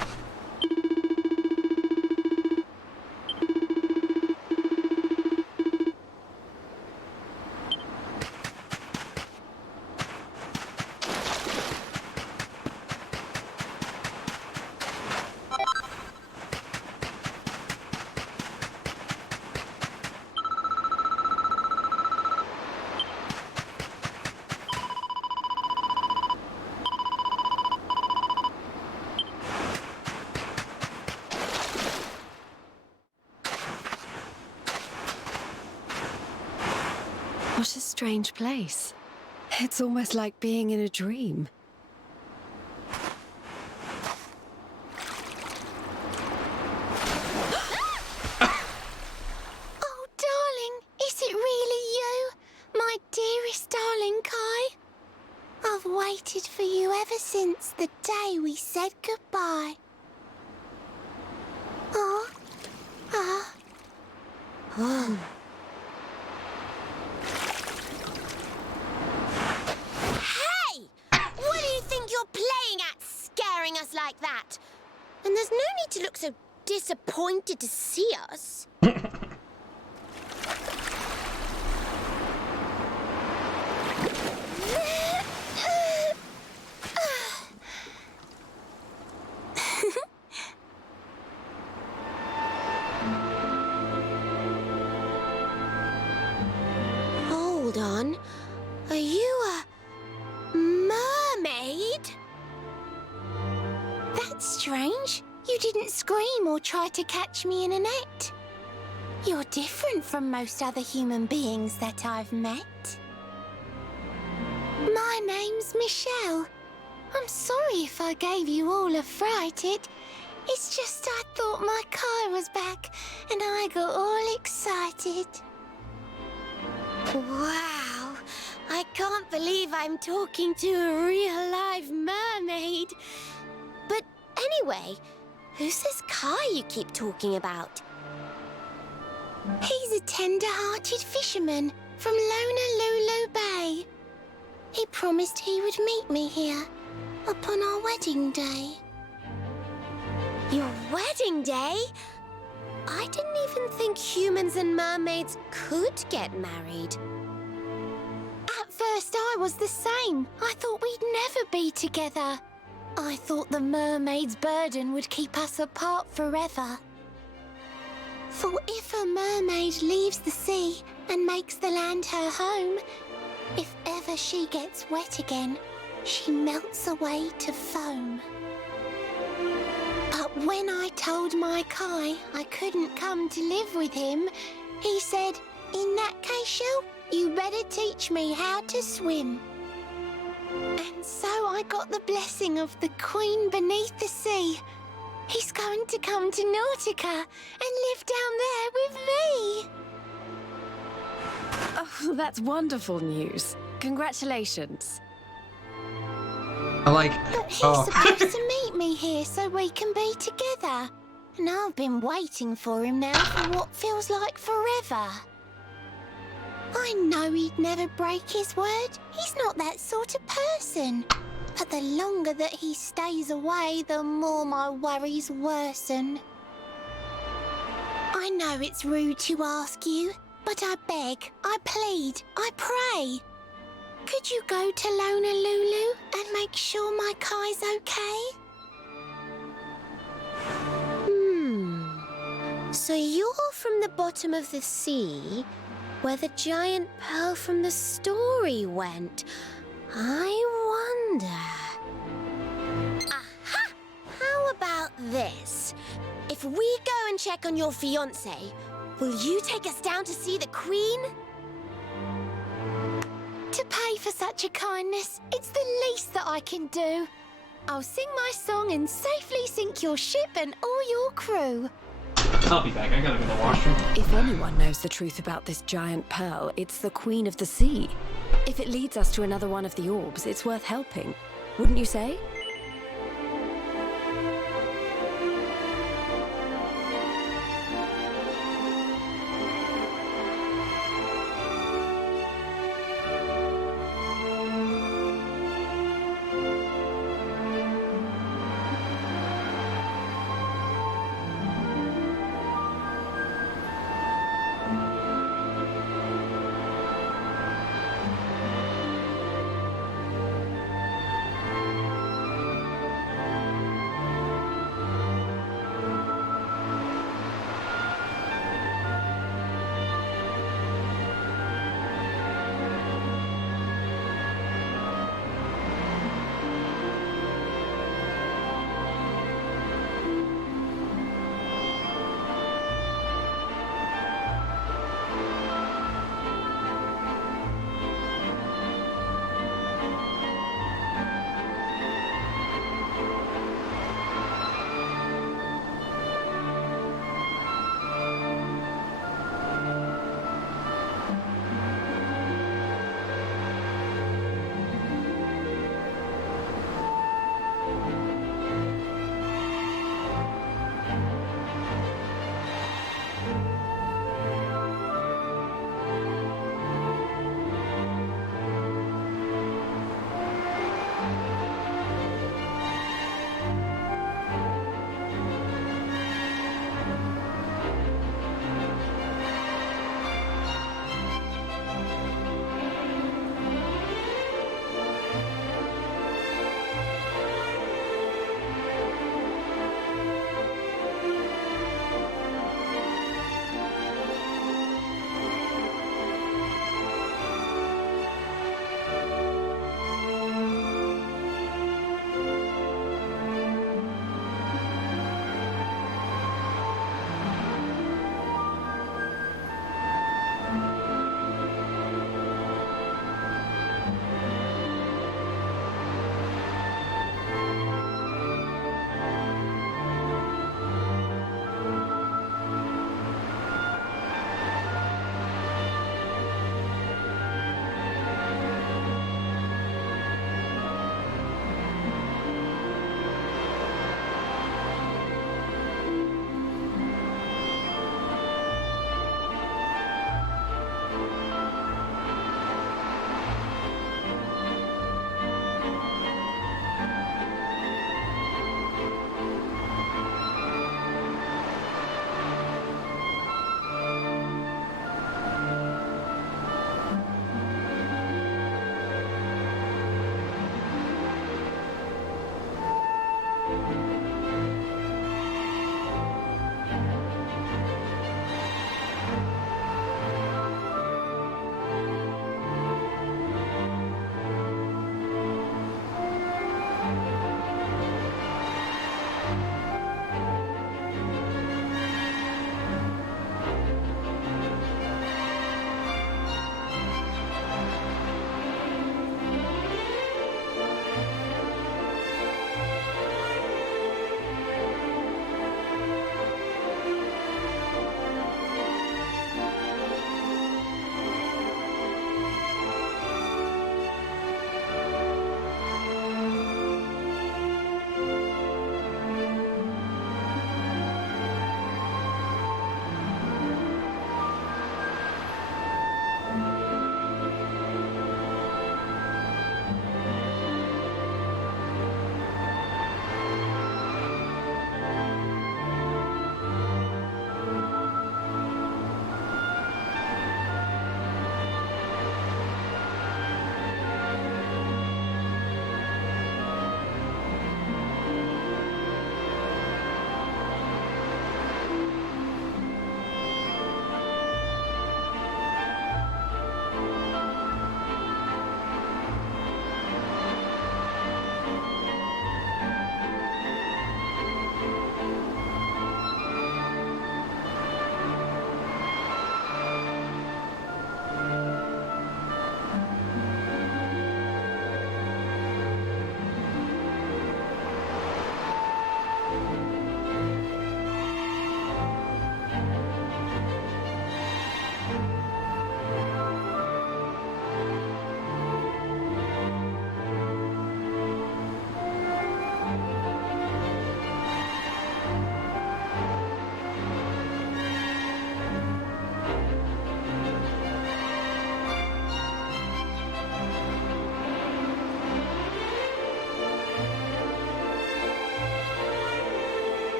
What a strange place. It's almost like being in a dream. Oh, darling, is it really you? My dearest darling Kai? I've waited for you ever since the day we said goodbye. Oh. Ah. Oh. Hey! What do you think you're playing at, scaring us like that? And there's no need to look so disappointed to see us. Hold on. Are you a mermaid? That's strange. You didn't scream or try to catch me in a net. You're different from most other human beings that I've met. My name's Michelle. I'm sorry if I gave you all a fright. It's just I thought my car was back and I got all excited. Wow, I can't believe I'm talking to a real live mermaid. But anyway, who's this Kai you keep talking about? He's a tender-hearted fisherman from Honolulu Bay. He promised he would meet me here upon our wedding day. Your wedding day? I didn't even think humans and mermaids could get married. At first I was the same. I thought we'd never be together. I thought the mermaid's burden would keep us apart forever. For if a mermaid leaves the sea and makes the land her home, if ever she gets wet again, she melts away to foam. But when I told my Kai I couldn't come to live with him, he said, in that case, Shell, you better teach me how to swim. And so I got the blessing of the Queen beneath the sea. He's going to come to Nautica and live down there with me. Oh, that's wonderful news. Congratulations. But he's supposed to meet me here so we can be together. And I've been waiting for him now for what feels like forever. I know he'd never break his word. He's not that sort of person. But the longer that he stays away, the more my worries worsen. I know it's rude to ask you, but I beg, I plead, I pray. Could you go to Honolulu and make sure my Kai's okay? So you're from the bottom of the sea, where the giant pearl from the story went. I wonder... Aha! How about this? If we go and check on your fiancé, will you take us down to see the Queen? To pay for such a kindness, it's the least that I can do. I'll sing my song and safely sink your ship and all your crew. I'll be back. I gotta go to the washroom. If anyone knows the truth about this giant pearl, it's the Queen of the Sea. If it leads us to another one of the orbs, it's worth helping. Wouldn't you say?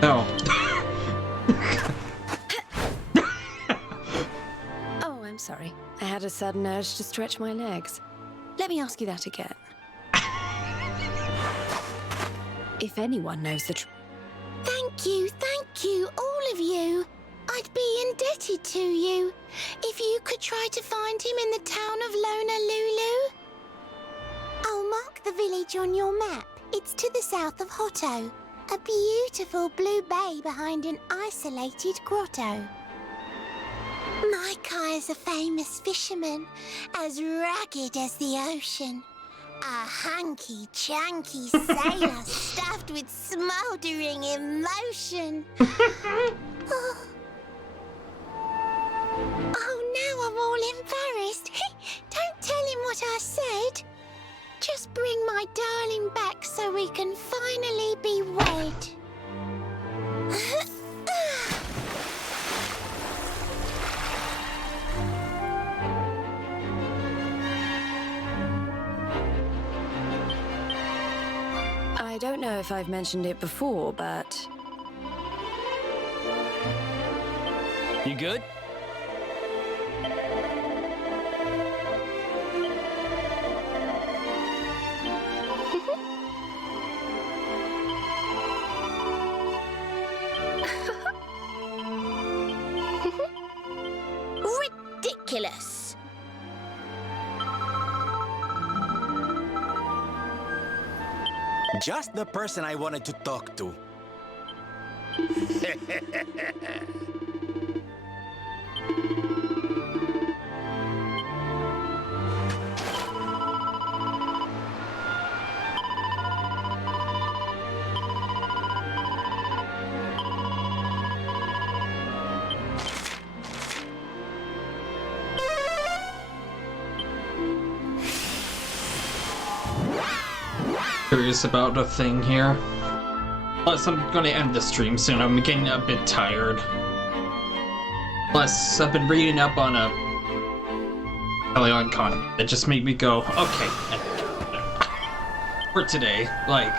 Oh. Oh, I'm sorry. I had a sudden urge to stretch my legs. Let me ask you that again. If anyone knows the truth. Thank you, all of you. I'd be indebted to you. If you could try to find him in the town of Honolulu. I'll mark the village on your map. It's to the south of Hotto. A beautiful blue bay behind an isolated grotto. Maikai is a famous fisherman, as rugged as the ocean. A hanky-chanky sailor stuffed with smouldering emotion. Oh, now I'm all embarrassed. Don't tell him what I said. Just bring my darling back so we can finally be wed. I don't know if I've mentioned it before, but... You good? Ridiculous. Just the person I wanted to talk to. Curious about a thing here. Plus, I'm gonna end the stream soon. I'm getting a bit tired. Plus, I've been reading up on a Leon content that just made me go, okay. For today, like.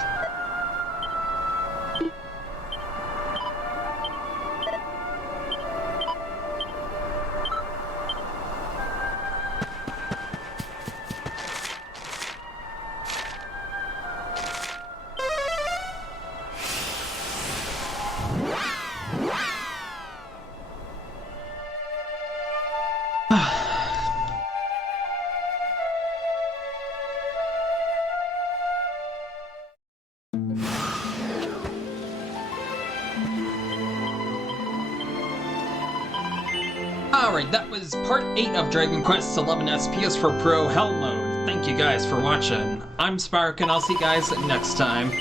Alright, that was part 8 of Dragon Quest XI PS4 Pro Hell Mode. Thank you guys for watching. I'm Spark, and I'll see you guys next time.